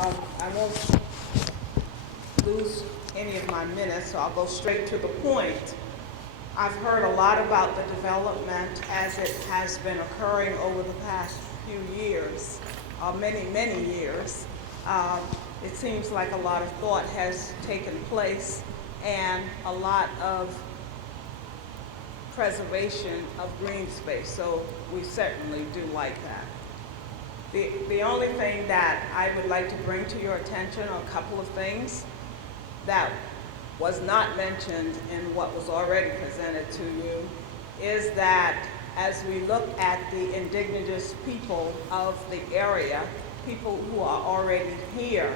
I won't lose any of my minutes, so I'll go straight to the point. I've heard a lot about the development as it has been occurring over the past few years, many years. It seems like a lot of thought has taken place and a lot of preservation of green space, so we certainly do like that. The only thing that I would like to bring to your attention are a couple of things that was not mentioned in what was already presented to you, is that as we look at the indigenous people of the area, people who are already here,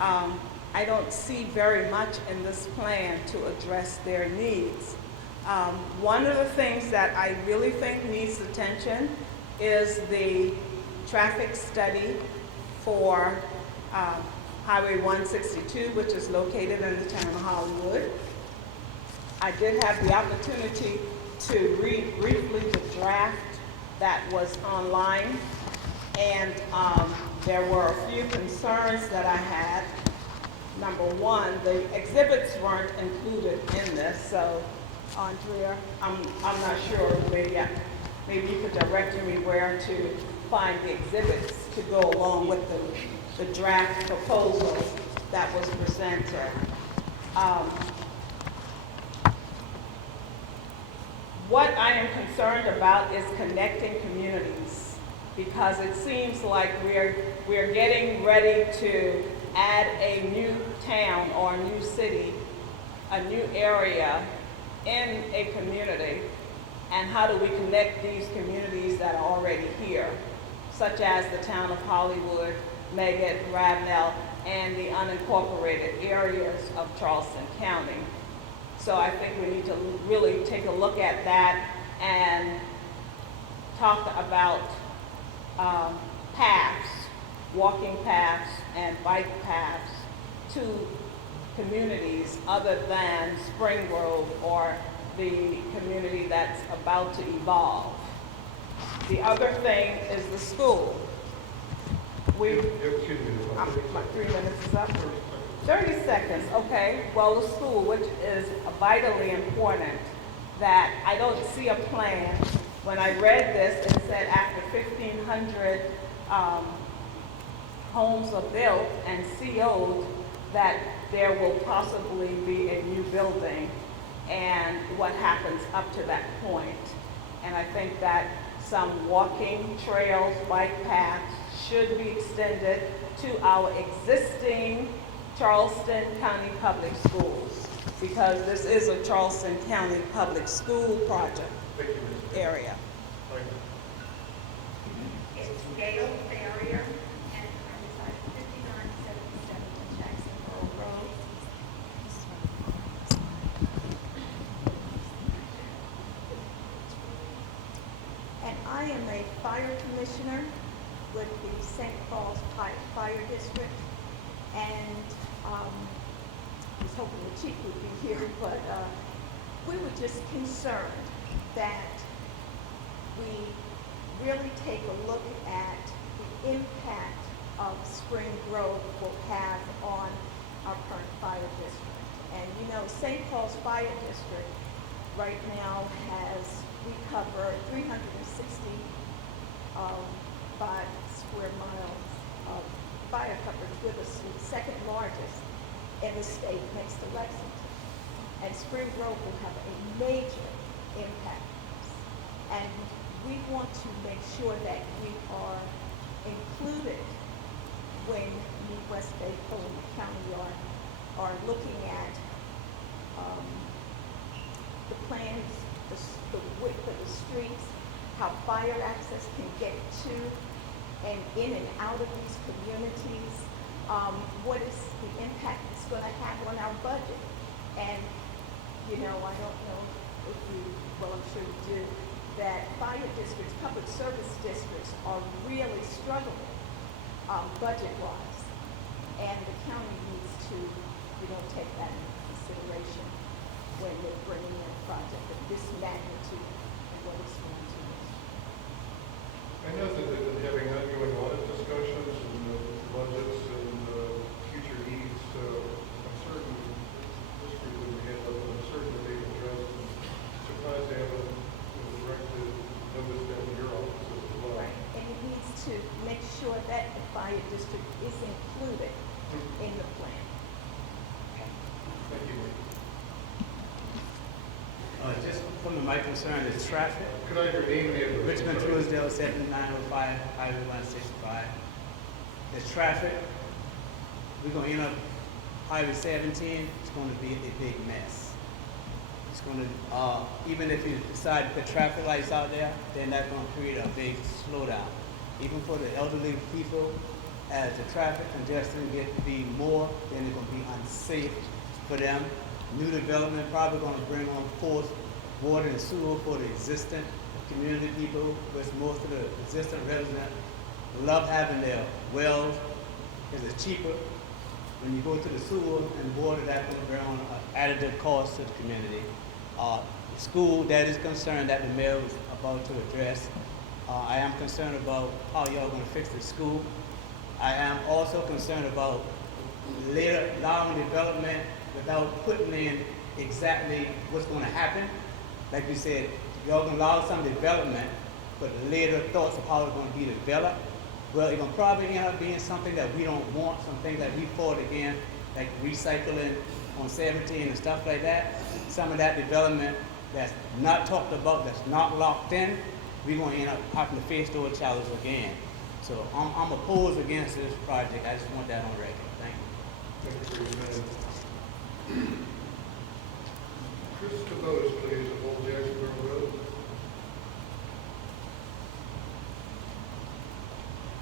I don't see very much in this plan to address their needs. One of the things that I really think needs attention is the traffic study for Highway 162, which is located in the town of Hollywood. I did have the opportunity to read briefly the draft that was online, and there were a few concerns that I had. Number one, the exhibits weren't included in this, so Andrea, I'm not sure, maybe you could direct me where to find the exhibits to go along with the draft proposal that was presented. What I am concerned about is connecting communities, because it seems like we're getting ready to add a new town or a new city, a new area in a community, and how do we connect these communities that are already here, such as the town of Hollywood, Meggett, Ravenel, and the unincorporated areas of Charleston County. So I think we need to really take a look at that and talk about paths, walking paths and bike paths to communities other than Spring Grove or the community that's about to evolve. The other thing is the school. Excuse me. My 3 minutes is up. 30 seconds, okay. Well, the school, which is vitally important, that I don't see a plan. When I read this, it said after 1,500 homes are built and CO'd, that there will possibly be a new building and what happens up to that point. And I think that some walking trails, bike paths should be extended to our existing Charleston County Public Schools, because this is a Charleston County Public School project area. It's Gail Farrier, and I'm sorry, 5977 Jacksonville Road. And I am a fire commissioner with the St. Paul's Fire District, and I was hoping the chief would be here, but we were just concerned that we really take a look at the impact of Spring Grove will have on our current fire district. And you know, St. Paul's Fire District right now we cover 365 square miles of fire coverage, with the second largest in the state next to Lexington. And Spring Grove will have a major impact. And we want to make sure that we are included when West Bay Fulton County are looking at the plans, the width of the streets, how fire access can get to and in and out of these communities, what is the impact it's going to have on our budget. And, you know, I don't know if you, well, I'm sure you do, that fire districts, public service districts are really struggling budget-wise. And the county needs to, take that into consideration when they're bringing in a project of this magnitude and what it's going to do. I know that they've been having ongoing audit discussions and budgets, and district is included in the plan. Thank you. Just from my concern is traffic. Could I have your name and address? Richmond, Truesdale, 7905, Highway 165. The traffic, we're gonna end up, Highway 17, it's gonna be a big mess. It's gonna, even if you decide to put traffic lights out there, then that's gonna create a big slowdown. Even for the elderly people, as the traffic congestion get to be more, then it's gonna be unsafe for them. New development probably gonna bring on force water and sewer for the existing community people, which most of the existing residents love having their wells, because it's cheaper. When you go to the sewer and water, that's gonna bring on an additive cost to the community. School, that is concerned that the mayor was about to address. I am concerned about how y'all gonna fix the school. I am also concerned about later allowing development without putting in exactly what's gonna happen. Like you said, y'all gonna allow some development, but later thoughts of how it's gonna be developed. Well, it's gonna probably end up being something that we don't want, something that we fought against, like recycling on 17 and stuff like that. Some of that development that's not talked about, that's not locked in, we're gonna end up having to face those challenges again. So I'm opposed against this project. I just want that on record. Thank you. Thank you for your name. Chris Cabotas, please, of Old Jacksonville Road.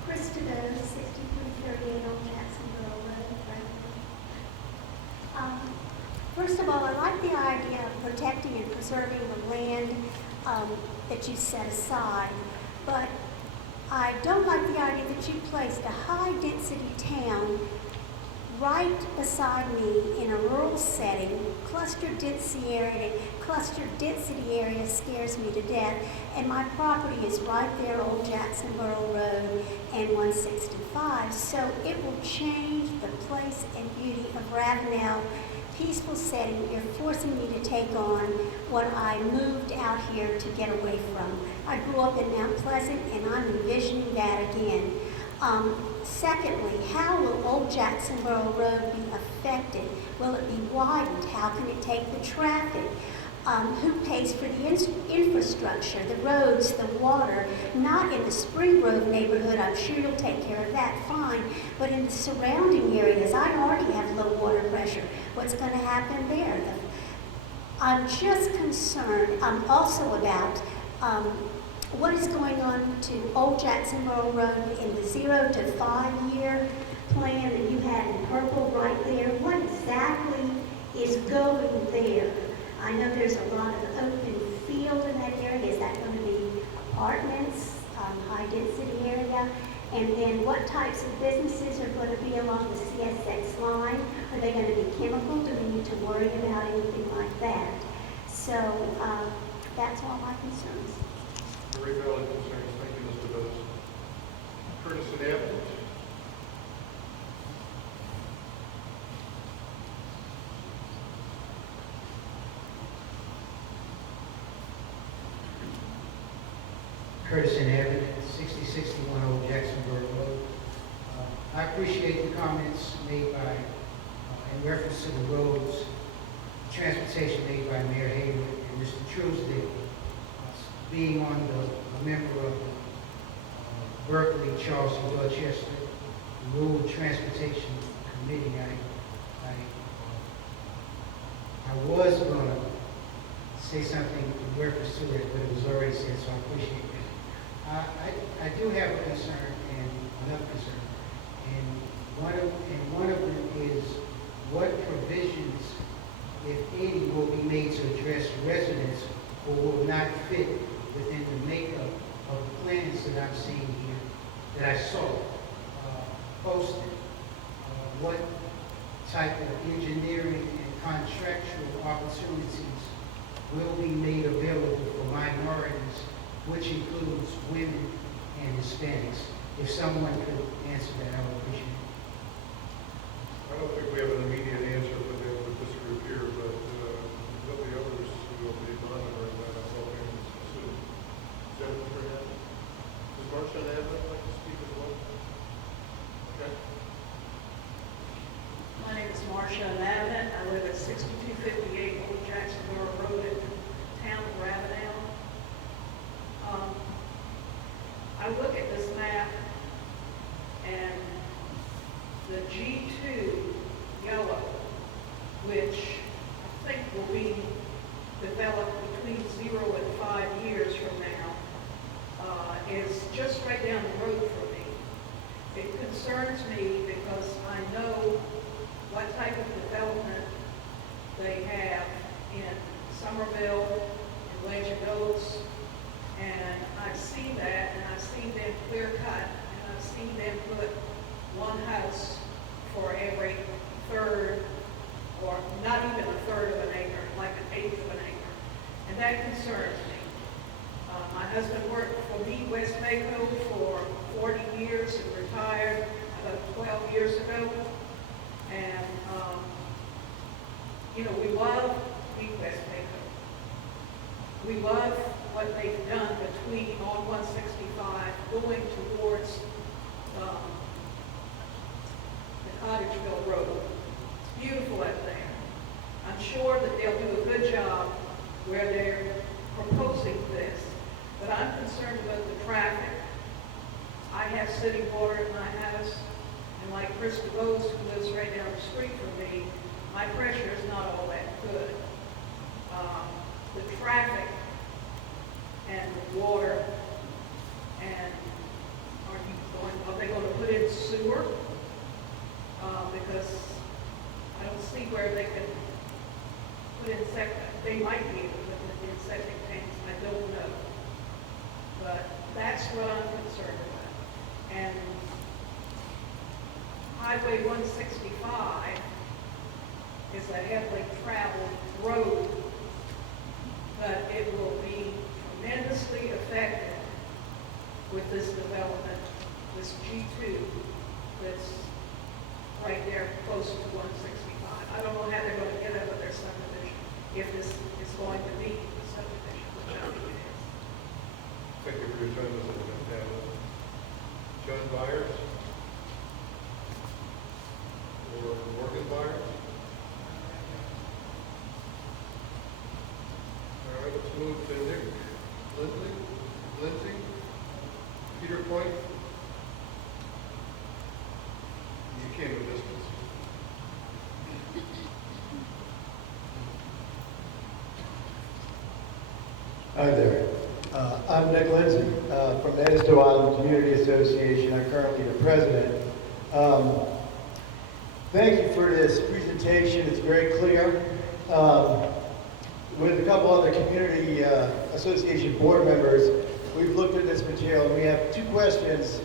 Chris Devoe, 6338 Old Jacksonville Road, Franklin. First of all, I like the idea of protecting and preserving the land that you set aside, but I don't like the idea that you placed a high-density town right beside me in a rural setting. Clustered density area scares me to death, and my property is right there, Old Jacksonville Road and 165, so it will change the place and beauty of Ravenel. Peaceful setting you're forcing me to take on what I moved out here to get away from. I grew up in Mount Pleasant, and I'm envisioning that again. Secondly, how will Old Jacksonville Road be affected? Will it be widened? How can it take the traffic? Who pays for the infrastructure, the roads, the water? Not in the Spring Grove neighborhood, I'm sure you'll take care of that fine, but in the surrounding areas, I already have low water pressure. What's going to happen there? I'm just concerned also about what is going on to Old Jacksonville Road in the 0 to 5 year plan that you had in purple right there. What exactly is going there? I know there's a lot of open field in that area. Is that going to be apartments, high density area? And then what types of businesses are going to be along the CSX line? Are they going to be chemical? Do we need to worry about anything like that? So that's all my concerns. Very valid concerns. Thank you, Mr. Bose. Curtis and Evans. Curtis and Evans, 6061 Old Jacksonville Road. I appreciate the comments made by, in reference to the roads, transportation made by Mayor Hayward and Mr. Truesdale. Being on a member of the Berkeley, Charleston, Dorchester Road Transportation Committee, I was going to say something in reference to it, but it was already said, so I appreciate it. I do have a concern and another concern, and one of them is what provisions, if any, will be made to address residents who will not fit within the makeup of the plans that I'm seeing here, that I saw posted. What type of engineering and contractual opportunities will be made available for minorities, which includes women and Hispanics? If someone could answer that, I would appreciate it. I don't think we have an immediate answer for them with this group here, but there'll be others who will be monitoring that, I'm hoping soon. Is that what you're having? Does Marcia Evans like to speak as well? Okay. Marshawn Avenant. I live at 6258 Old Jacksonboro Road in the town of Ravenel. I look at this map and the G2 yellow, which I think will be developed between 0 and 5 years from now, is just right down the road from me. It concerns me because I know what type of development they have in Somerville and Legend Oaks, and I see that, and I've seen them clear cut, and I've seen them put one house for every third, or not even a third of an acre, like an eighth of an acre, and that concerns me. My husband worked for me, West Maco, for 40 years and retired about 12 years ago. And, you know, we love Meet West Maco. We love what they've done between on 165 going towards the Cottageville Road. It's beautiful up there. I'm sure that they'll do a good job where they're proposing this. But I'm concerned about the traffic. I have city water at my house, and like Chris DeVos, who lives right down the street from me, my pressure is not all that good. The traffic and the water, and are they going to put in sewer? Because I don't see where they can put in they might be able to put in septic tanks, I don't know. But that's what I'm concerned about. And Highway 165 is a heavily traveled road, but it will be tremendously affected with this development, this G2 that's right there close to 165. I don't know how they're going to get over their subdivision, if this is going to be the subdivision, which I think it is. Thank you for your time, Mr. Montana. John Byers? Or Morgan Byers? All right, let's move to Nick Lindsay, Peter Point. You came a distance. Hi there. I'm Nick Lindsay from the Edisto Island Community Association. I'm currently the president. Thank you for this presentation. It's very clear. With a couple other community association board members, we've looked at this material and we have 2 questions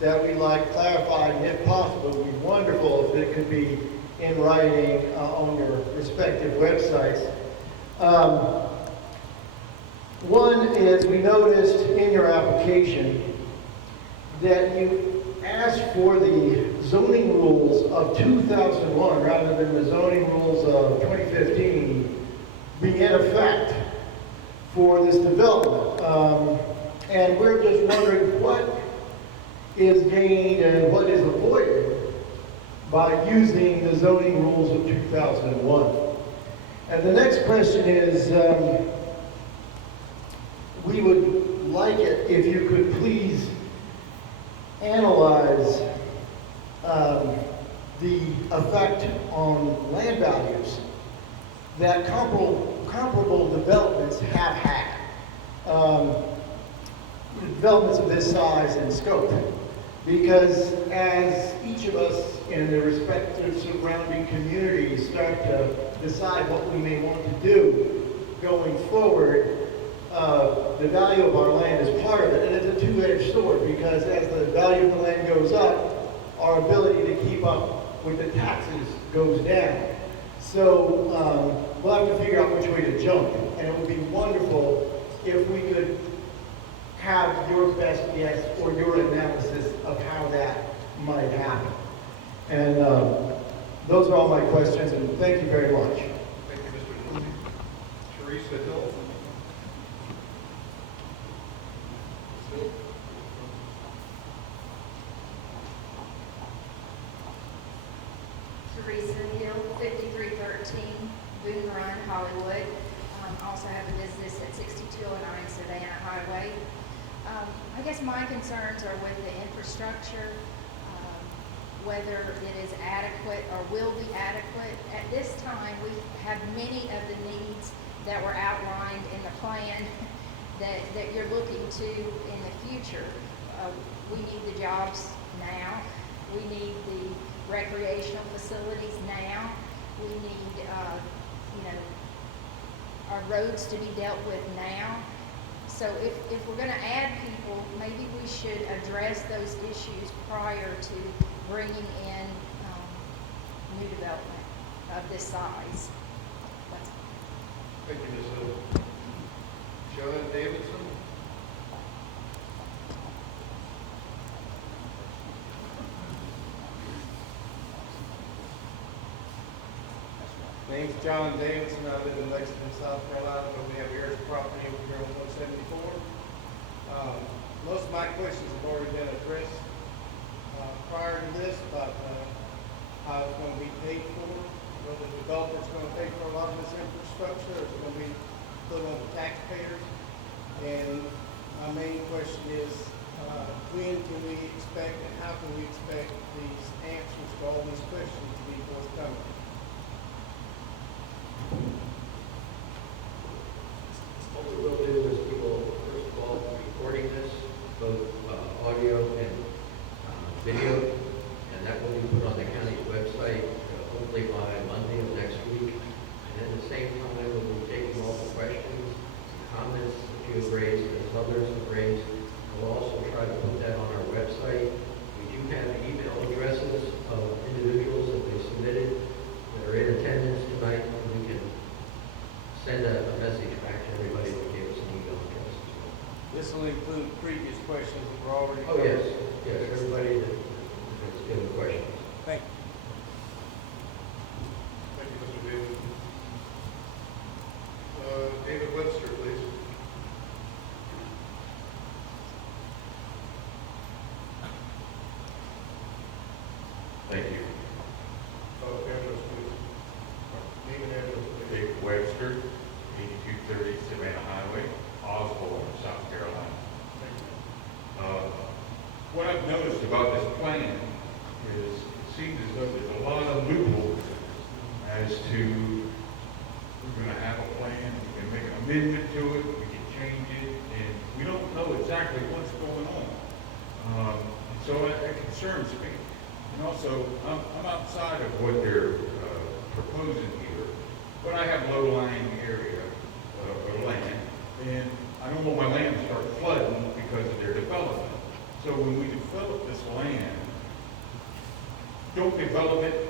that we'd like clarified, and if possible, it would be wonderful if it could be in writing on your respective websites. One is, we noticed in your application that you asked for the zoning rules of 2001 rather than the zoning rules of 2015 be in effect for this development. And we're just wondering what is gained and what is avoided by using the zoning rules of 2001. And the next question is, we would like it if you could please analyze the effect on land values that comparable developments have had. Developments of this size and scope. Because as each of us in the respective surrounding communities start to decide what we may want to do going forward, the value of our land is part of it, and it's a two-edged sword, because as the value of the land goes up, our ability to keep up with the taxes goes down. So we'll have to figure out which way to jump, and it would be wonderful if we could have your best guess or your analysis of how that might happen. And those are all my questions, and thank you very much. Thank you, Mr. Lindsay. Teresa Hill. Teresa Hill, 5313 Boone Run, Hollywood. Also have a business at 6209 Savannah Highway. I guess my concerns are with the infrastructure, whether it is adequate or will be adequate. At this time, we have many of the needs that were outlined in the plan that you're looking to in the future. We need the jobs now. We need the recreational facilities now. We need, our roads to be dealt with now. So if we're gonna add people, maybe we should address those issues prior to bringing in, new development of this size. That's Thank you, Ms. Hill. John Davidson? Name's John Davidson. I live in Lexington, South Carolina, but we have Harris property over here on 174. Most of my questions have already been addressed prior to this, about how it's going to be paid for, whether the developer's going to pay for a lot of this infrastructure, or it's going to be put on the taxpayers. And my main question is, when can we expect and how can we expect these answers to all these questions to be forthcoming? What we will do is we will, first of all, be recording this, both audio and video, and that will be put on the county's website hopefully by Monday of next week. And at the same time, we'll be taking all the questions, comments that you have raised, as others have raised. We'll also try to put that on our website. We do have email addresses of individuals that they submitted that are in attendance tonight, and we can send a message back to everybody that gave us an email address as well. This will include previous questions that were already Oh, covered. yes, everybody that's given questions. Thank you. Thank you, Mr. Davidson. David Webster, please. Thank you. Address, please. Name and address, please. Dick Webster, 8230 Savannah Highway, Osborne, South Carolina. Thank you. What I've noticed about this plan is it seems as though there's a lot of loopholes as to we're going to have a plan, we can make an amendment to it, we can change it, and we don't know exactly what's going on. So that concerns me. And also, I'm outside of what they're proposing here, but I have low-lying area of land, and I don't want my land to start flooding because of their development. So when we develop this land, don't develop it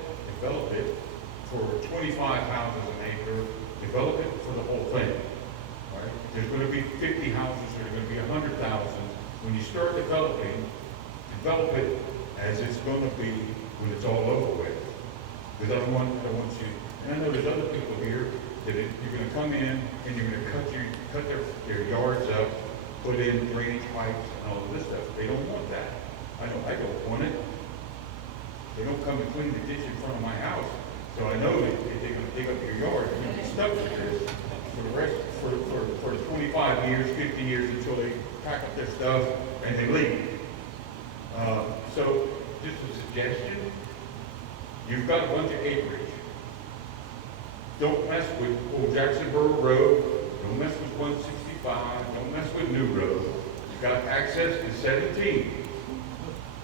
for 25 houses an acre, develop it for the whole thing, right? There's going to be 50 houses, there's going to be 100,000. When you start developing, develop it as it's going to be when it's all over with. Because I don't want you, and I know there's other people here that you're going to come in and you're going to cut their yards up, put in drainage pipes and all of this stuff. They don't want that. I know I don't want it. They don't come and clean the ditch in front of my house. So I know that if they're going to dig up your yard, you're going to be stuck with this for the rest, for the 25 years, 50 years until they pack up their stuff and they leave. So just a suggestion, you've got a bunch of acreage. Don't mess with Old Jacksonboro Road, don't mess with 165, don't mess with New Road. You've got access to 17.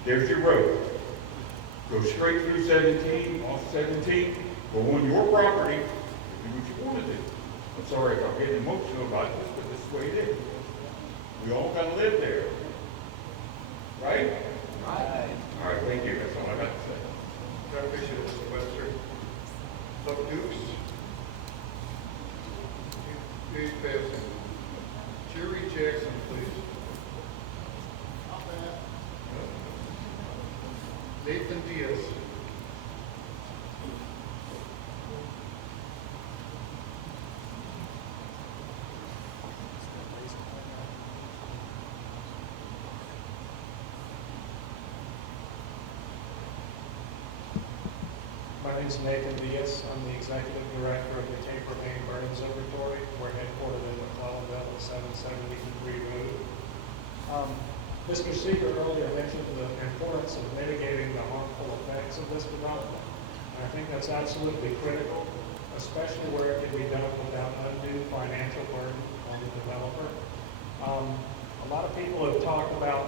There's your road. Go straight through 17, off 17, go on your property, do what you want to do. I'm sorry if I'm getting emotional about this, but this is the way it is. We all gotta live there. Right? Right. All right, thank you, that's all I got to say. I appreciate it, Mr. Webster. Buck Dukes? Dave Passing. Jerry Jackson, please. Nathan Diaz. My My name's Nathan Diaz. I'm the executive director of the Cape Urbane Burn Observatory. We're headquartered in McClellanville at 770 Dupree Road. Mr. Seeger earlier mentioned the importance of mitigating the harmful effects of this development. And I think that's absolutely critical, especially where it can be done without undue financial burden on the developer. A lot of people have talked about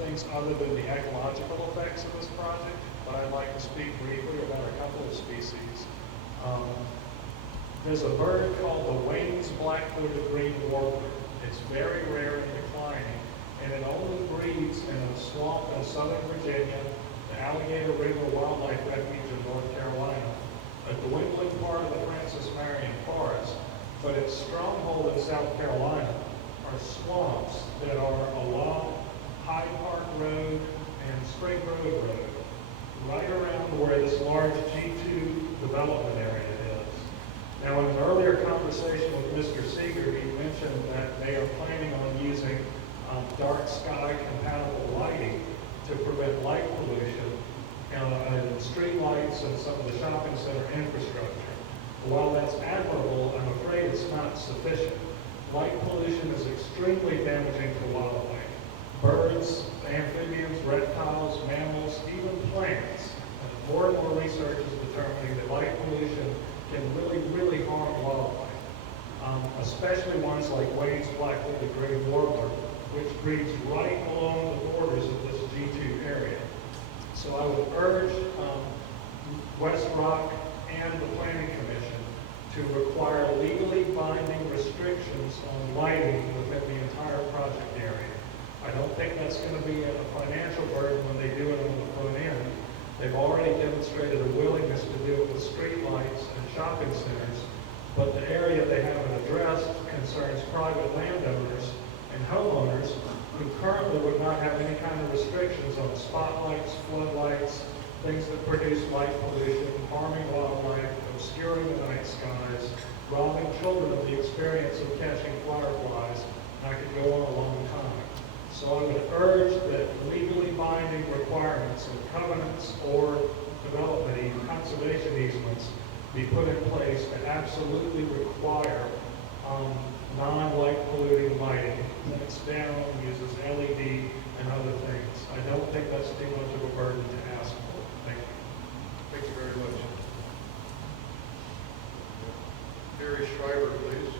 things other than the ecological effects of this project, but I'd like to speak briefly about a couple of species. There's a bird called the Wayne's black-footed green warbler. It's very rare and declining, and it only breeds in a swamp in southern Virginia, the Alligator River Wildlife Refuge in North Carolina, a dwindling part of the Francis Marion Forest, but its stronghold in South Carolina are swamps that are along Hyde Park Road and Spring Grove Road, right around where this large G2 development area is. Now, in an earlier conversation with Mr. Seeger, he mentioned that they are planning on using dark sky compatible lighting to prevent light pollution and street lights and some of the shopping center infrastructure. While that's admirable, I'm afraid it's not sufficient. Light pollution is extremely damaging to wildlife. Birds, amphibians, reptiles, mammals, even plants. And more research is determining that light pollution can really harm wildlife, especially ones like Wayne's black-footed green warbler, which breeds right along the borders of this G2 area. So I would urge West Rock and the Planning Commission to require legally binding restrictions on lighting within the entire project area. I don't think that's going to be a financial burden when they do it on the front end. They've already demonstrated a willingness to do it with street lights and shopping centers, but the area they haven't addressed concerns private landowners and homeowners who currently would not have any kind of restrictions on spotlights, floodlights, things that produce light pollution, harming wildlife, obscuring the night skies, robbing children of the experience of catching fireflies, and I could go on a long time. So I would urge that legally binding requirements and covenants or development conservation easements be put in place to absolutely require non-light polluting lighting that's down, uses LED and other things. I don't think that's too much of a burden to ask for. Thank you. Thank you very much. Gary Schreiber, please.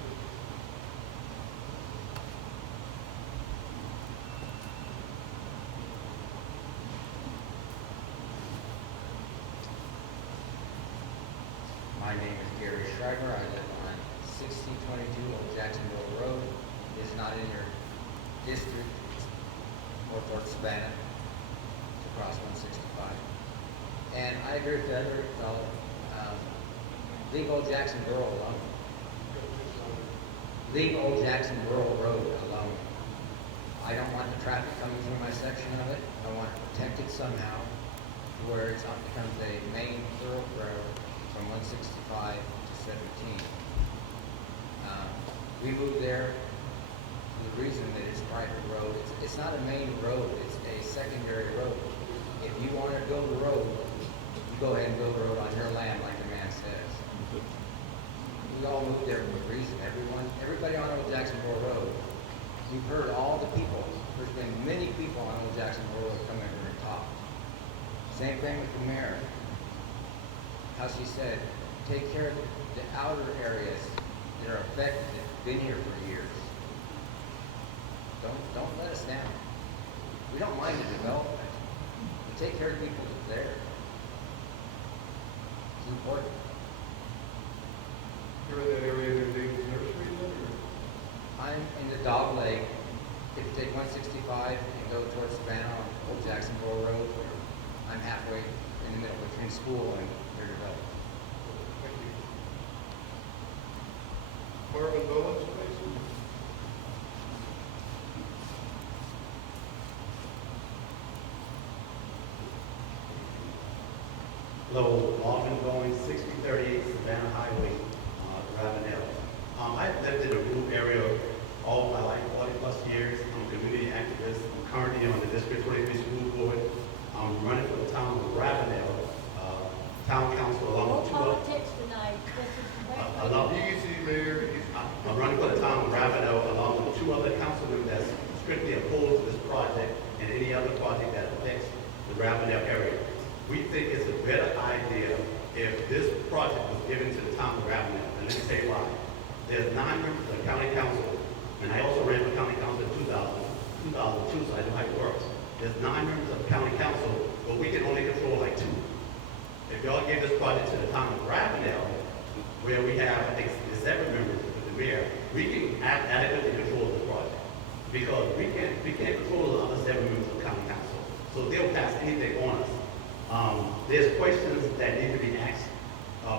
My name is Gary Schreiber. I live on 1622 Old Jacksonville Road. It's not in your district, it's North Fort Savannah, across 165. And I agree with the other fellow. Leave Old Jackson Borough alone. Leave Old Jackson Borough Road alone. I don't want the traffic coming through my section of it. I want it protected somehow to where it's not becomes a main thoroughfare from 165 to 17. We moved there for the reason that it's a private road. It's not a main road, it's a secondary road. If you want to build a road, you go ahead and build a road on your land like the man says. We all moved there for a reason. Everybody on Old Jacksonville Road, we've heard all the people. There's been many people on Old Jacksonville Road come in here and talk. Same thing with the mayor. How she said, take care of the outer areas that are affected, that have been here for years. Don't let us down. We don't mind the development. We take care of the people that are there. It's important. You're in that area near David's Nursery then, or? I'm in the Dog Leg. If you take 165 and go towards Savannah on Old Jacksonville Road, I'm halfway in the middle between school and their development. Thank you. Marvin Bowens, please. Hello, Marvin Bowens, 6038 Savannah Highway, Ravenel. I've lived in the rural area all my life, 40 plus years. I'm a community activist. I'm currently on the District 23 School Board. I'm running for the town of Ravenel, Town Council along the Ravenel area. We think it's a better idea if this project was given to the town of Ravenel, and let me tell you why. There's 9 members of the county council, and I also ran for county council in 2002, so I know how it works. There's 9 members of the county council, but we can only control like 2. If y'all give this project to the town of Ravenel, where we have, I think, 7 members with the mayor, we can adequately control the project. Because we can't control the other 7 members of the county council. So they'll pass anything on us. There's questions that need to be asked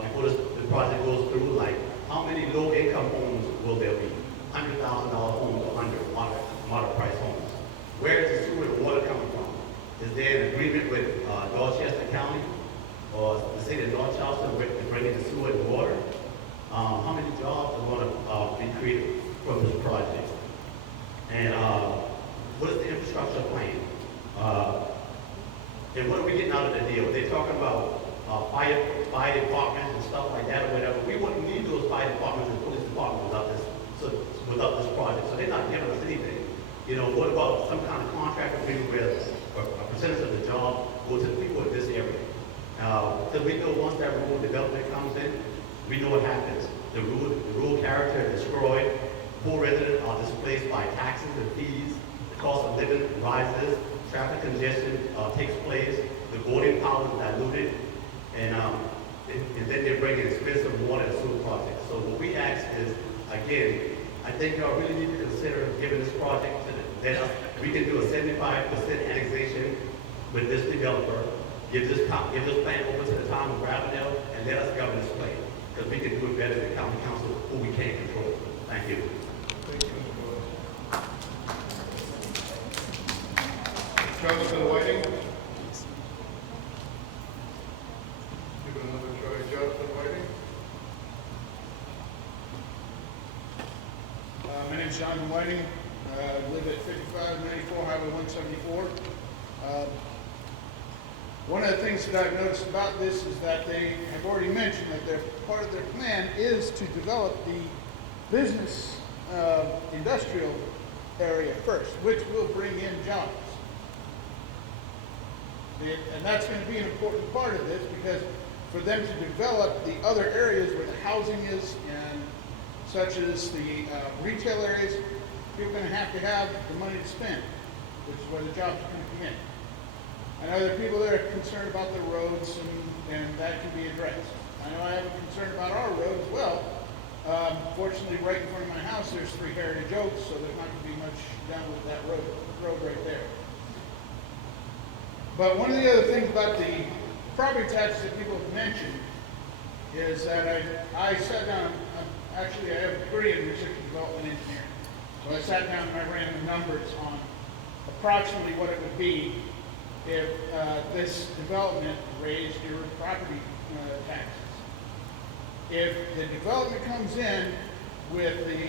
before the project goes through, like how many low-income homes will there be? $100,000 homes or under, moderate price homes. Where is the sewer and water coming from? Is there an agreement with Dorchester County or the city of North Charleston with bringing the sewer and water? How many jobs are going to be created from this project? And what is the infrastructure plan? And what are we getting out of the deal? They're talking about fire departments and stuff like that or whatever. We wouldn't need those fire departments and police departments without this project. So they're not giving us anything. You know, what about some kind of contract agreement where a percentage of the job goes to the people in this area? Because we know once that rural development comes in, we know what happens. The rural character is destroyed. Poor residents are displaced by taxes and fees. The cost of living rises. Traffic congestion takes place. The voting power is diluted. And then they bring in expensive water and sewer projects. So what we ask is, again, I think y'all really need to consider giving this project to we can do a 75% annexation with this developer, give this plan over to the town of Ravenel, and let us govern this plan. Because we can do it better than county council, who we can't control. Thank you. Thank you, Mr. Lewis. Jonathan Whiting? Give it another try. Jonathan Whiting? My name's Jonathan Whiting. I live at 5594 Highway 174. One of the things that I've noticed about this is that they have already mentioned that part of their plan is to develop the business industrial area first, which will bring in jobs. And that's going to be an important part of this, because for them to develop the other areas where the housing is, and such as the retail areas, people are going to have the money to spend, which is where the jobs are going to come in. I know there are people that are concerned about the roads, and that can be addressed. I know I have a concern about our road as well. Fortunately, right in front of my house, there's 3 Heritage Oaks, so there's not going to be much down with that road right there. But one of the other things about the property taxes that people have mentioned is that I sat down, actually I have a degree in research and development engineering. So I sat down and I ran the numbers on approximately what it would be if this development raised your property taxes. If the development comes in with the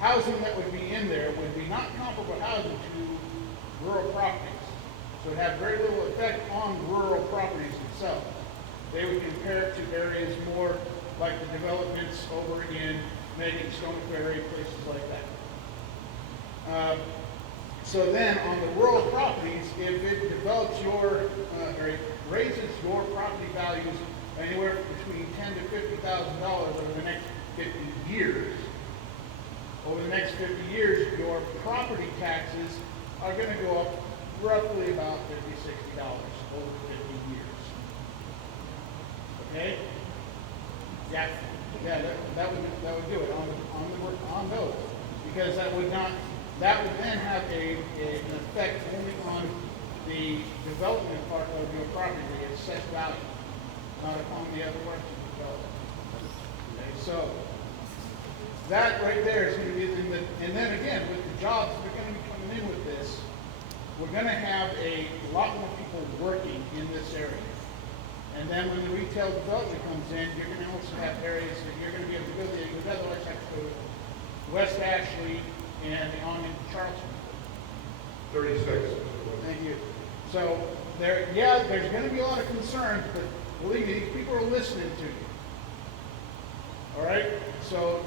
housing that would be in there would be not comparable housing to rural properties. So it had very little effect on rural properties itself. They would compare it to areas more like the developments over in Megan, Stone Ferry, places like that. So then on the rural properties, if it develops or it raises your property values anywhere between $10,000 to $50,000 over the next 50 years, your property taxes are going to go up roughly about $50, $60 over 50 years. Okay? Yeah, that would do it on those, because that would then have an effect only on the development part of your property, the assessed value, not upon the other parts of the development. Okay, so that right there is going to be, and then again, with the jobs that are going to be coming in with this, we're going to have a lot more people working in this area. And then when the retail development comes in, you're going to also have areas that you're going to be able to go there. You would otherwise have to go to West Ashley and on into Charleston. 30 seconds. Thank you. So there's going to be a lot of concerns, but believe me, these people are listening to you. All right? So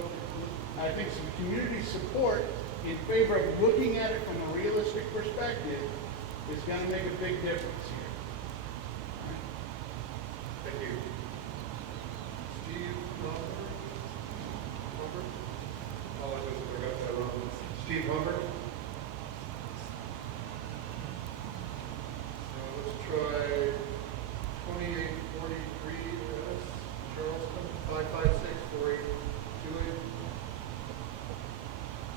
I think some community support in favor of looking at it from a realistic perspective is going to make a big difference here. Thank you. Steve Humber? Humber? Apologies if I got that wrong. Steve Humber? Let's try 2843 Charleston, 5564828.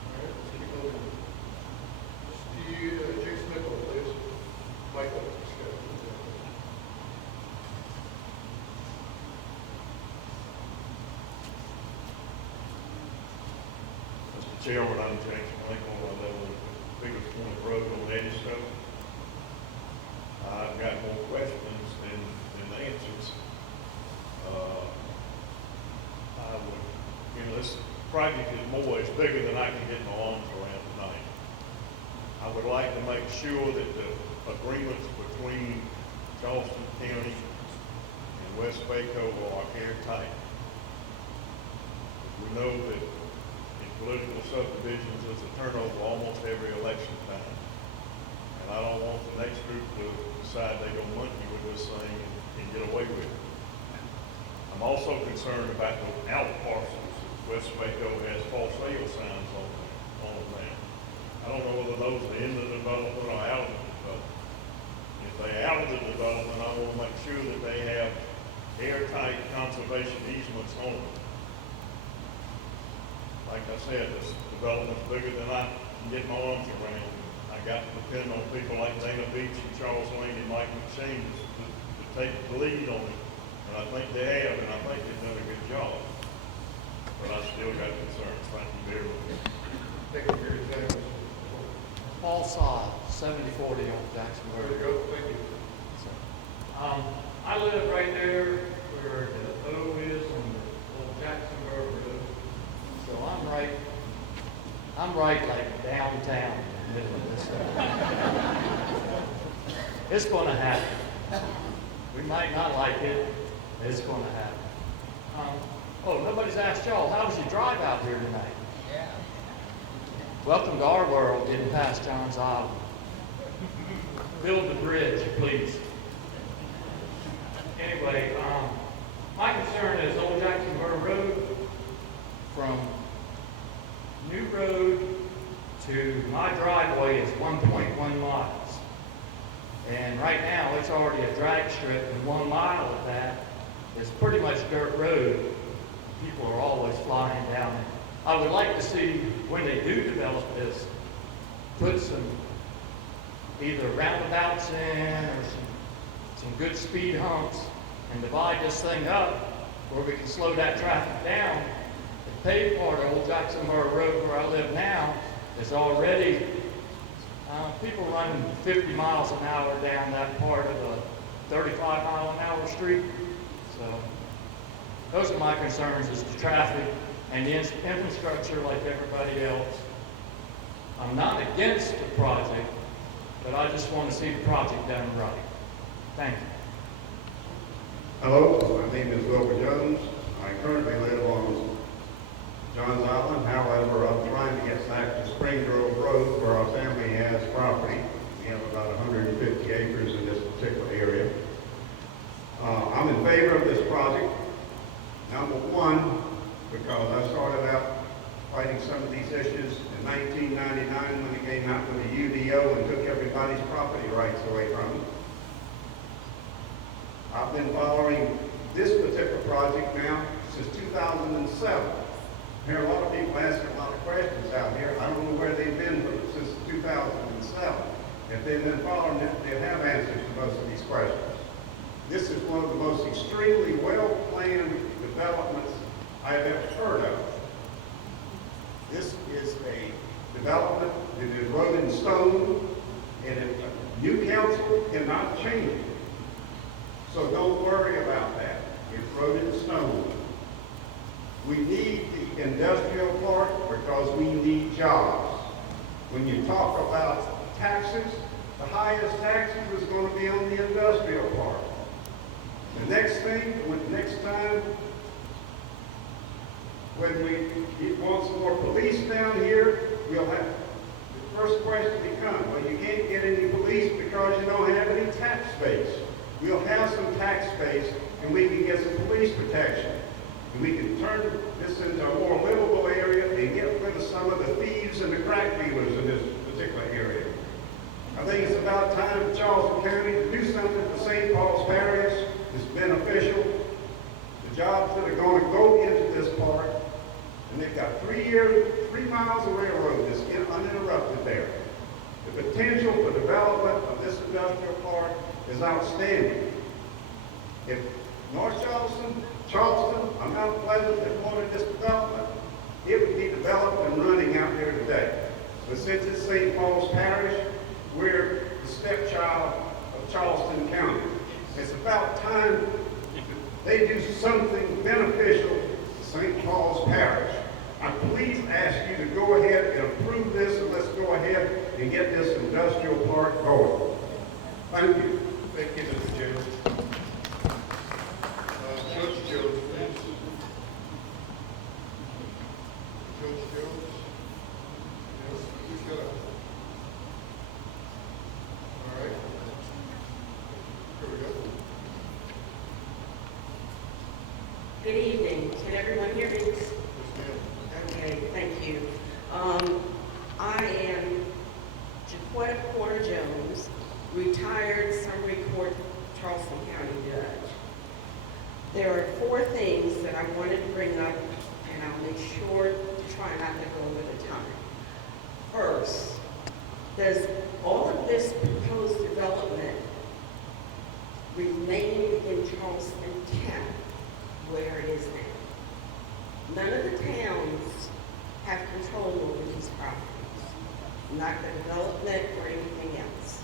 All right, let's keep moving. Steve, Jake Smithville, please. Michael, excuse me. Mr. Chairman, I'm James Lincoln. I live on Biggest Point Road on Eddystone. I've got more questions than answers. I would, this project is bigger than I can get my arms around tonight. I would like to make sure that the agreements between Charleston County and West Waco are airtight. We know that in political subdivisions, there's a turnover almost every election time. And I don't want the next group to decide they're gonna monkey with this thing and get away with it. I'm also concerned about the out parcels. West Waco has for sale signs on them. I don't know whether those are in the development or out of the development. If they're out of the development, I want to make sure that they have airtight conservation easements on them. Like I said, this development's bigger than I can get my arms around. I got to depend on people like Dana Beach and Charles Lane and Mike McShane to take the lead on it. And I think they have, and I think they've done a good job. But I still got concerns. Thank you very much. Thank you for your time. Paul Saw, 7040 on Jackson There Road. you go, thank you. I live right there where the O is on the old Jacksonville Road. So I'm right like downtown in the middle of this thing. It's gonna happen. We might not like it, but it's gonna happen. Oh, nobody's asked y'all, how was your drive out here tonight? Yeah. Welcome to our world, getting past John's Island. Build the bridge, please. Anyway, my concern is Old Jacksonville Road from New Road to my driveway is 1.1 miles. And right now, it's already a drag strip, and 1 mile of that is pretty much dirt road. People are always flying down it. I would like to see, when they do develop this, put some either roundabouts in or some good speed humps and divide this thing up where we can slow that traffic down. The paved part of Old Jacksonville Road where I live now is already, people running 50 miles an hour down that part of a 35 mile an hour street. So those are my concerns, is the traffic and the infrastructure like everybody else. I'm not against the project, but I just want to see the project done right. Thank you. Hello, my name is Wilbur Jones. I currently live on Johns Island. However, I'm trying to get back to Spring Grove Road where our family has property. We have about 150 acres in this particular area. I'm in favor of this project. Number one, because I started out fighting some of these issues in 1999 when it came out with the UDO and took everybody's property rights away from them. I've been following this particular project now since 2007. I hear a lot of people asking a lot of questions out here. I don't know where they've been since 2007. If they've been following it, they have answers to most of these questions. This is one of the most extremely well-planned developments I have ever heard of. This is a development that is wrote in stone, and a new council cannot change it. So don't worry about that. It's wrote in stone. We need the industrial park because we need jobs. When you talk about taxes, the highest taxes is going to be on the industrial park. The next thing, next time, when we want some more police down here, we'll have, the first question becomes, well, you can't get any police because you don't have any tax base. We'll have some tax base and we can get some police protection. And we can turn this into a more livable area and get rid of some of the thieves and the crack dealers in this particular area. I think it's about time for Charleston County to do something for St. Paul's Parish. It's beneficial. The jobs that are going to go into this park, and they've got 3 miles of railroad that's uninterrupted there. The potential for development of this industrial park is outstanding. If North Charleston, or Mount Pleasant had wanted this development, it would be developed and running out there today. But since it's St. Paul's Parish, we're the stepchild of Charleston County. It's about time they do something beneficial to St. Paul's Parish. I please ask you to go ahead and approve this, and let's go ahead and get this industrial park going. Thank you. Thank you, Mr. Jones. Judge Jones, please. Judge Jones? Yes, please get up. All right. Here we go. Good evening. Can everyone hear me? Yes, ma'am. Okay, thank you. I am Jaquetta Porter Jones, retired summary court Charleston County judge. There are 4 things that I wanted to bring up, and I'll make sure to try not to go over the time. First, does all of this proposed development remain in Charleston County, where it is now? None of the towns have control over these properties, not the development or anything else.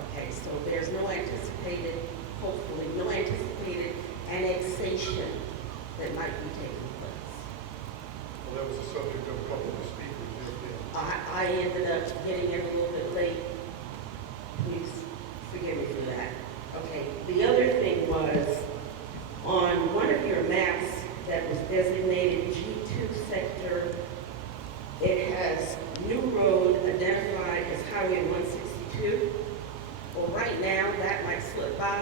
Okay, so there's no anticipated, hopefully, no anticipated annexation that might be taking place. Well, that was the subject of a couple of the speakers. Yes, ma'am. I ended up getting in a little bit late. Please forgive me for that. Okay, the other thing was, on one of your maps that was designated G2 sector, it has new road identified as Highway 162. Well, right now, that might slip by,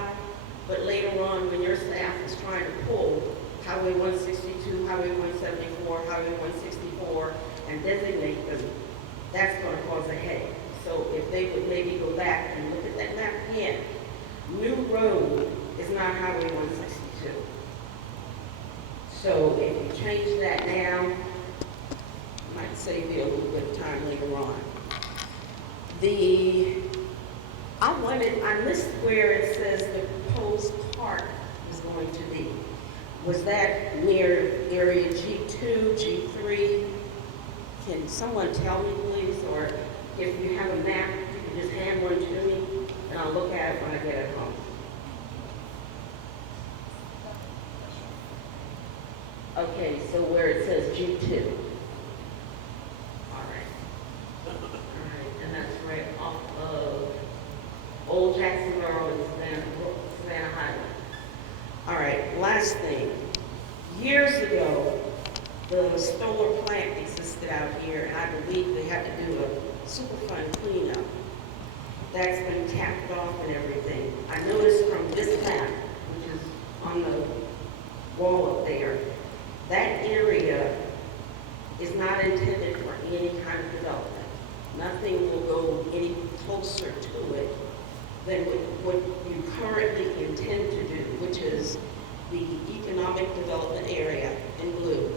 but later on, when your staff is trying to pull Highway 162, Highway 174, Highway 164, and designate them, that's going to cause a headache. So if they would maybe go back and look at that map again, new road is not Highway 162. So if you change that now, it might save you a little bit of time later on. I missed where it says the proposed park is going to be. Was that near area G2, G3? Can someone tell me, please? Or if you have a map, you can just hand one to me, and I'll look at it when I get it home. Okay, so where it says G2. All right, and that's right off of Old Jacksonboro and Savannah Highway. All right, last thing. Years ago, the Stoller plant existed out here, and I believe they had to do a Superfund cleanup. That's been capped off and everything. I noticed from this map, which is on the wall up there, that area is not intended for any kind of development. Nothing will go any closer to it than what you currently intend to do, which is the economic development area in blue.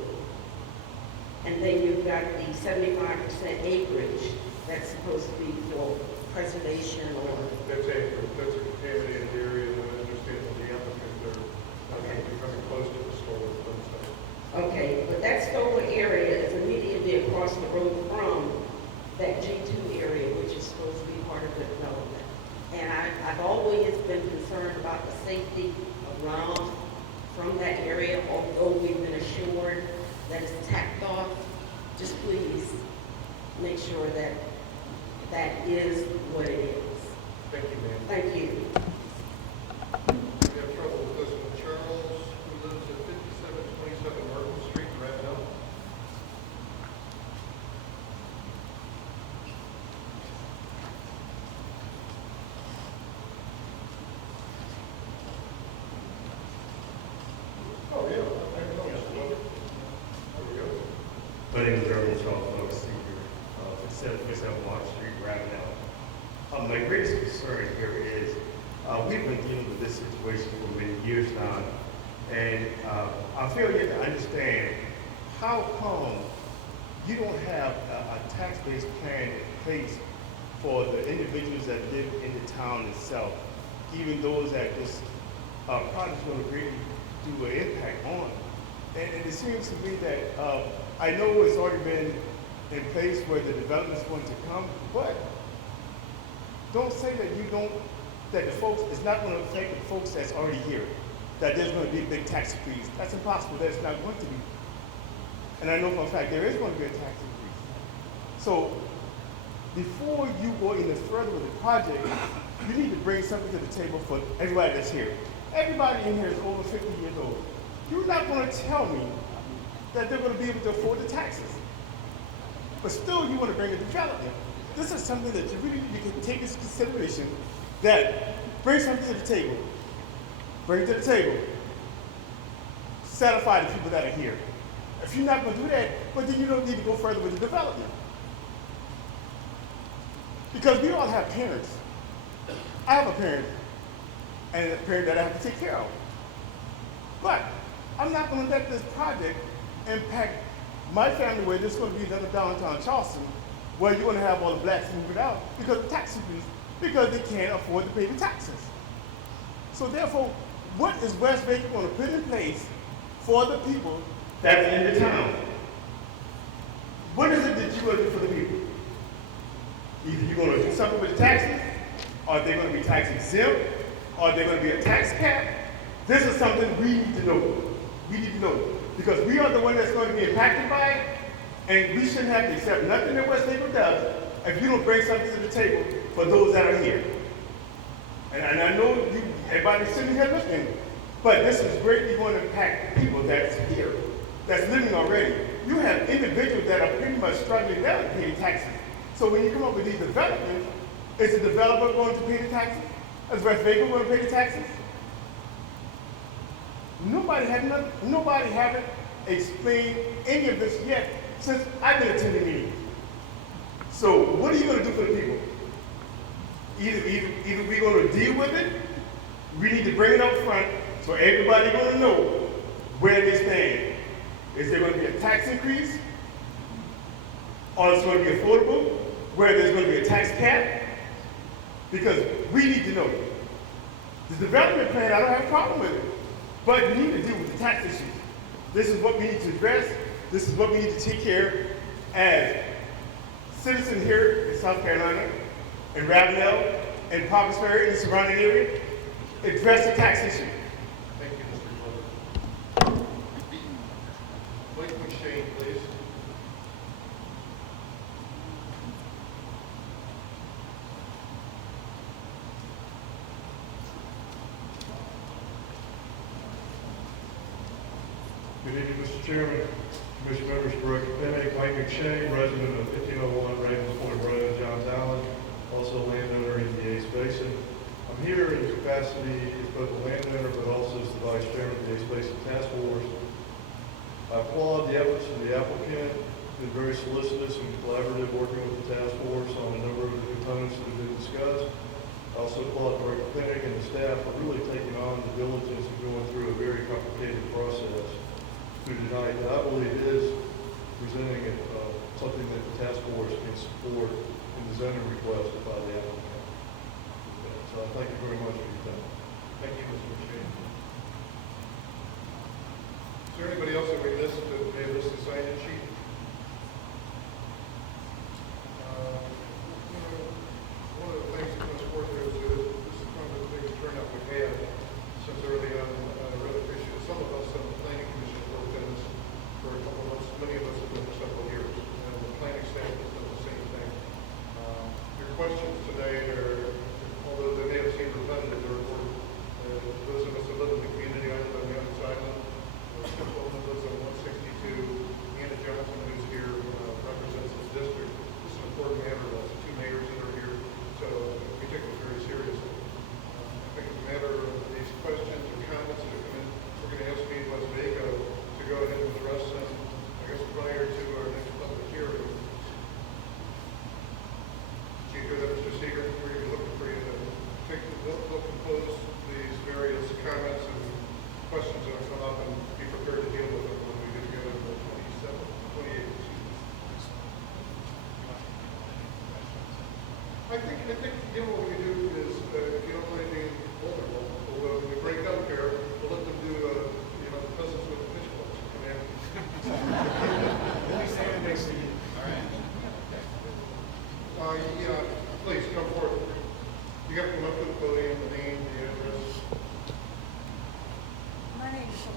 And then you've got the 75% acreage that's supposed to be for preservation or... That's a contaminated area, and I understand that the applicants are becoming close to the store. Okay, but that Stoller area is immediately across the road from that G2 area, which is supposed to be part of the development. And I've always been concerned about the safety of runoff from that area, although we've been assured that it's tapped off. Just please make sure that that is what it is. Thank you, ma'am. Thank you. We have trouble with this one. Charles, who lives at 5727 Martin Street, Ravenel. my name is Errol Charles, Senior, for 757 Water Street, Ravenel. My greatest concern here is, we've been dealing with this situation for many years now, and I fail yet to understand how come you don't have a tax-based plan in place for the individuals that live in the town itself, even those that this project is going to really do an impact on. And it seems to me that I know it's already been in place where the development is going to come, but don't say that you don't, that the folks, it's not going to affect the folks that's already here, that there's going to be a big tax increase. That's impossible. That's not going to be. And I know for a fact there is going to be a tax increase. So before you go any further with the project, you need to bring something to the table for everybody that's here. Everybody in here is over 50 years old. You're not going to tell me that they're going to be able to afford the taxes. But still, you want to bring a development. This is something that you really need to take into consideration, that bring something to the table. Bring it to the table. Satisfy the people that are here. If you're not going to do that, well, then you don't need to go further with the development. Because we all have parents. I have a parent, and a parent that I have to take care of. But I'm not going to let this project impact my family where there's going to be another downtown Charleston where you're going to have all the blacks moving out because of tax increase, because they can't afford to pay the taxes. So therefore, what is West Baker going to put in place for the people that are in the town? What is it that you're going to do for the people? Either you're going to do something with the taxes, or they're going to be tax exempt, or they're going to be a tax cap. This is something we need to know. We need to know. Because we are the one that's going to be impacted by it, and we shouldn't have to accept nothing that West Baker does if you don't bring something to the table for those that are here. And I know everybody's sitting here listening, but this is greatly going to impact the people that's here, that's living already. You have individuals that are pretty much struggling now to pay the taxes. So when you come up with these developments, is the developer going to pay the taxes? Is West Baker going to pay the taxes? Nobody haven't explained any of this yet since I've been attending meetings. So what are you going to do for the people? Either we're going to deal with it, we need to bring it up front so everybody's going to know where they stand. Is there going to be a tax increase? Or it's going to be affordable? Where there's going to be a tax cap? Because we need to know. The development plan, I don't have a problem with it. But we need to deal with the tax issues. This is what we need to address. This is what we need to take care of as citizens here in South Carolina, in Ravenel, in Paupers Ferry, in the surrounding area. Address the tax issue. Thank you, Mr. Glover. Blake McShane, please. Good evening, Mr. Chairman, Commission members, Director Pennick, Mike McShane, resident of 1501 Ravens Point Road, Johns Island, also landowner in the Yates Basin. I'm here in capacity as both a landowner but also as the Vice Chairman of the Yates Basin Task Force. I applaud the efforts of the applicant, been very solicitous and collaborative working with the task force on a number of the components that have been discussed. I also applaud Director Pennick and the staff for really taking on the diligence of going through a very complicated process tonight, that I believe is presenting something that the task force can support in the zoning request by the applicant. So I thank you very much for your time. Thank you, Mr. McShane. Is there anybody else that we missed that may have missed the sign-in sheet? One of the things that comes forth here is this is one of the biggest turnout we've had since early on. I really appreciate it. Some of us on the planning commission have worked on this for a couple of months. Many of us have been for several years. And the planning staff has done the same thing. Your questions today are, although they may have seemed repetitive, they're important. Those of us that live in the community, I live on the other side of them. Some of us live on 162, Anna Johnson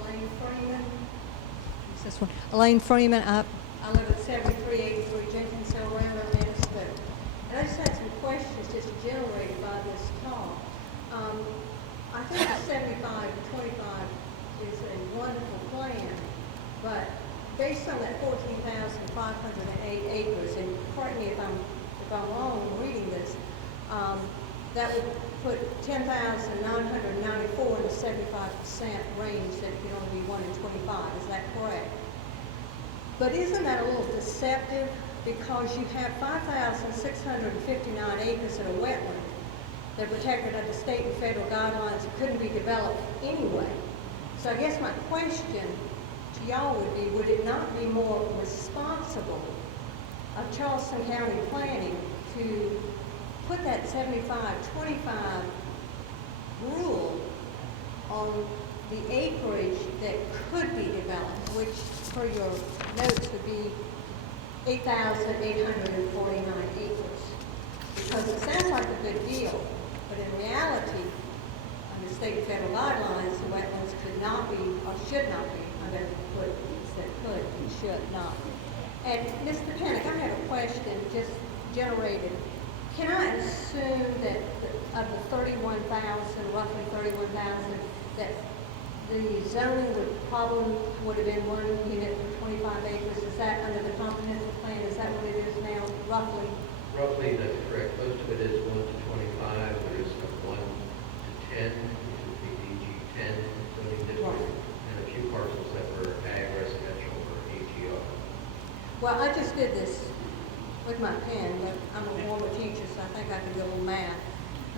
Elaine Freeman. Is this one? Elaine Freeman. I live at 7383 Jenkins Hill Road, Manchester. And I just had some questions just generated by this talk. I think the 75 to 25 is a wonderful plan, but based on that 14,508 acres, and correct me if I'm wrong in reading this, that would put 10,994 in the 75% range that it could only be 1 in 25. Is that correct? But isn't that a little deceptive? Because you have 5,659 acres in a wetland that are protected under state and federal guidelines that couldn't be developed anyway. So I guess my question to y'all would it not be more responsible of Charleston County Planning to put that 75-25 rule on the acreage that could be developed, which for your notes would be 8,849 acres? Because it sounds like a good deal, but in reality, under state and federal guidelines, the wetlands could not be, or should not be, I'm going to put that could and should not. And Mr. Panic, I have a question just generated. Can I assume that of the 31,000, roughly 31,000, that the zoning would have been 1 unit for 25 acres? Is that under the comprehensive plan? Is that what it is now, roughly? Roughly, that's correct. Most of it is 1 to 25. There is 1 to 10, which is the DG 10 zoning district, and a few parcels that were ag residential or AGR. Well, I just did this with my pen, but I'm a former teacher, so I think I can do a little math.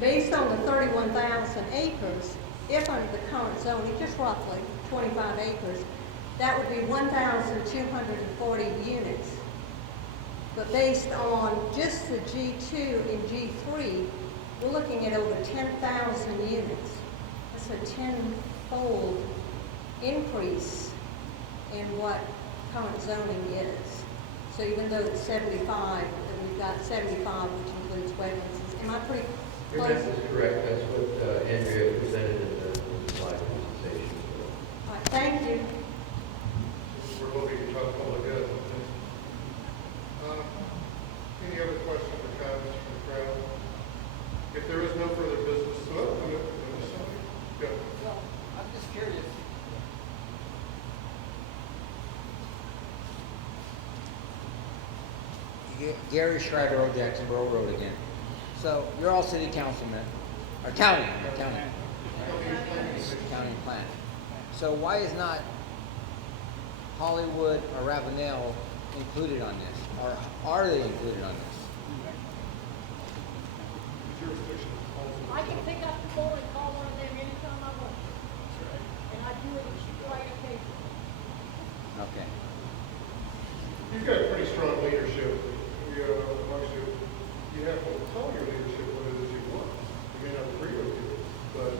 Based on the 31,000 acres, if under the current zoning, just roughly 25 acres, that would be 1,240 units. But based on just the G2 and G3, we're looking at over 10,000 units. That's a 10-fold increase in what current zoning is. So even though it's 75, and we've got 75, which includes wetlands, am I pretty Your close? math is correct. That's what Andrea presented in the slide presentation. All right, thank you. We're hoping to talk public good. Any other questions or comments from the crowd? If there is no further business, go. Well, I'm just curious. Gary Schreiber, Old Jacksonboro Road again. So you're all city councilmen, or county planning. So why is not Hollywood or Ravenel included on this, or are they included on this? I can pick up the phone and call one of them anytime I want. And I do it quite occasionally. Okay. You've got pretty strong leadership amongst you. You have to tell your leadership what it is you want. You may not agree with you, but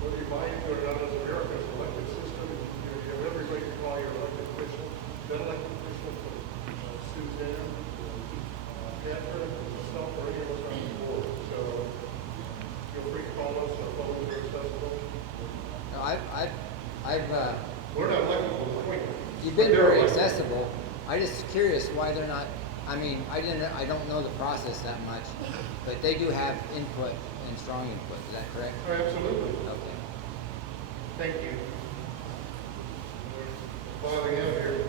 whether you buy into it or not as America's elected system, you have every right to call your elected official. That elected official, Suzanne, Catherine, myself, or any of us on the board. So feel free to call us. Our phones are accessible. No, We're not elected, we're appointed. you've been very accessible. I'm just curious why they're not. I mean, I don't know the process that much, but they do have input and strong input. Is that correct? Oh, absolutely. Okay. Thank you. Filing in here.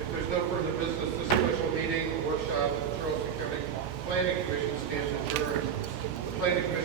If there's no further business, this special meeting or workshop of the Charleston County Planning Commission stands adjourned. The Planning Commission